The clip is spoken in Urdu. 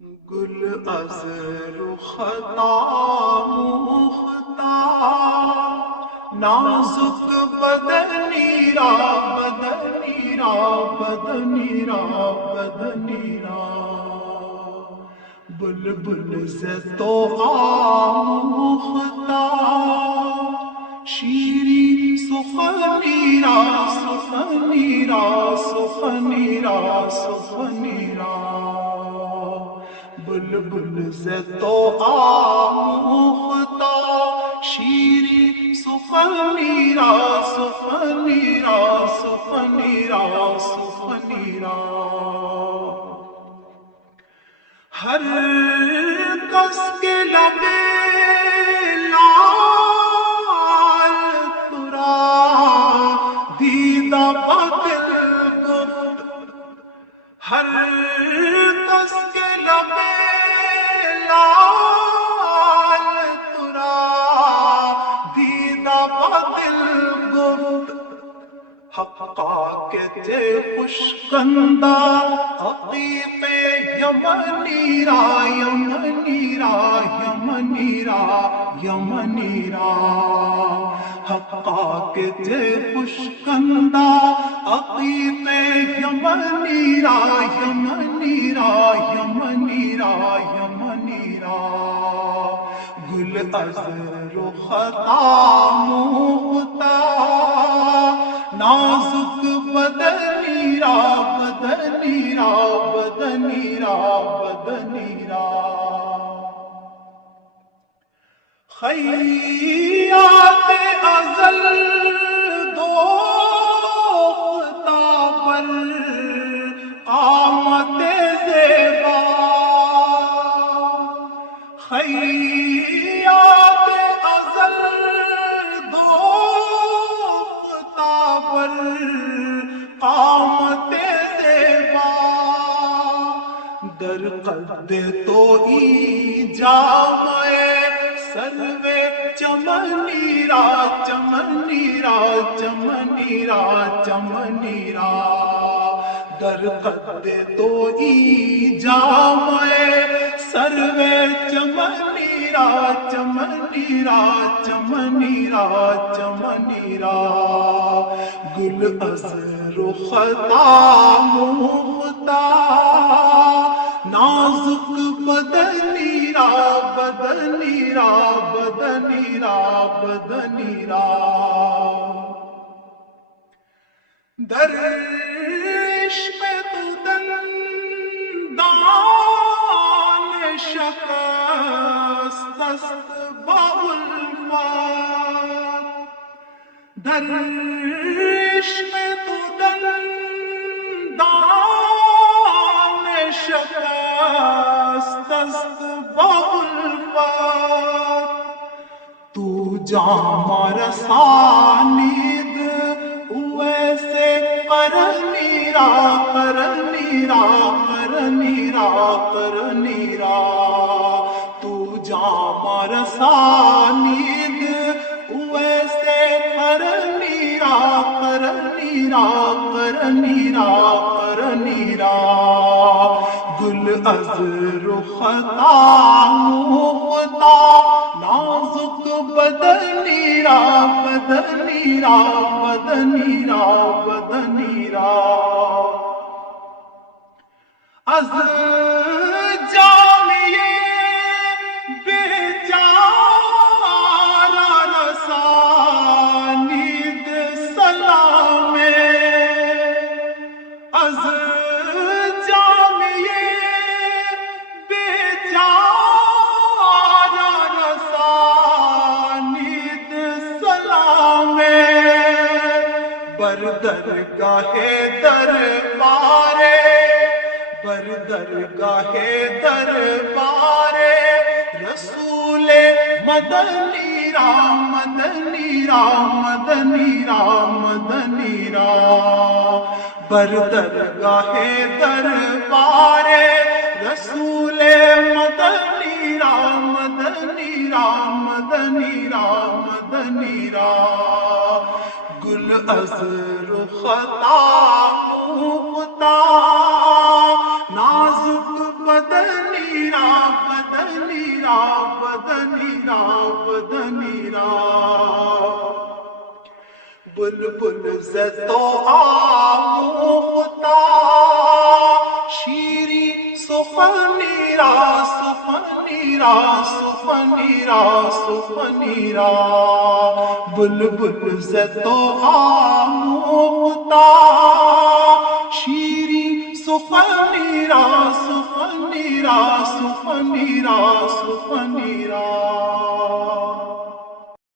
گل از رخطا مختار نازک بدنی را بدنی را بدنی را بدنی را بلبل سے تو آموختار شیرین سخنی را سخنی را سخنی را سخنی را بلبل سے تو آموختہ شیرین سخنی را سخنی را سخنی را سخنی را ہر کس کے لب لال ترا دیدہ بدل گفت ہر کس کے لب لال ترا دیدہ بدل گفت حقا کے تھے خوشکندہ حقیق یمنی را یمنی را یمنی را یمنی را حقا کے تھے خوشکندہ حقیق یمنی را یمنی را یمنی را یمنی را گل از رخطا مختار نازک بدنی را بدنی را بدنی را بدنی را خیات ازل دوختہ پر قامت زیبا خیات ازل قامت زیبا در قد تو ای جامع سرو چمنی را چمنی را چمنی را چمنی را در قد تو ای جامع سرو چمنی را چمنی را چمنی را چمنی را گل از رخطا مختار نازک بدنی را بدنی را بدنی را بدنی را در عشق تو دندان شکست است با الفت در عشق تو دندان شکست است با الفت تو جام رسانید ویسے قرنی را قرنی را قرنی را قرنی را تو جام رسانید ویسے قرنی را قرنی را قرنی را قرنی را گل از رخطا مختار نازک بدنی را بدنی را بدنی را بدنی را از جامعے بیچارہ رسانید سلام از جامعے بیچارہ رسانید سلام بر درگاہ دربار بر درگاہ دربار رسول مدنی را مدنی را مدنی را مدنی را بر درگاہ دربار رسول مدنی را مدنی را مدنی را مدنی را گل از رخطا مختار نازک بدنی سفنیرا بلبل زتو آموختا شیری سفنیرا سفنیرا سفنیرا سفنیرا بلبل زتو آموختا شیری سفنیرا سفنیرا سفنیرا سفنیرا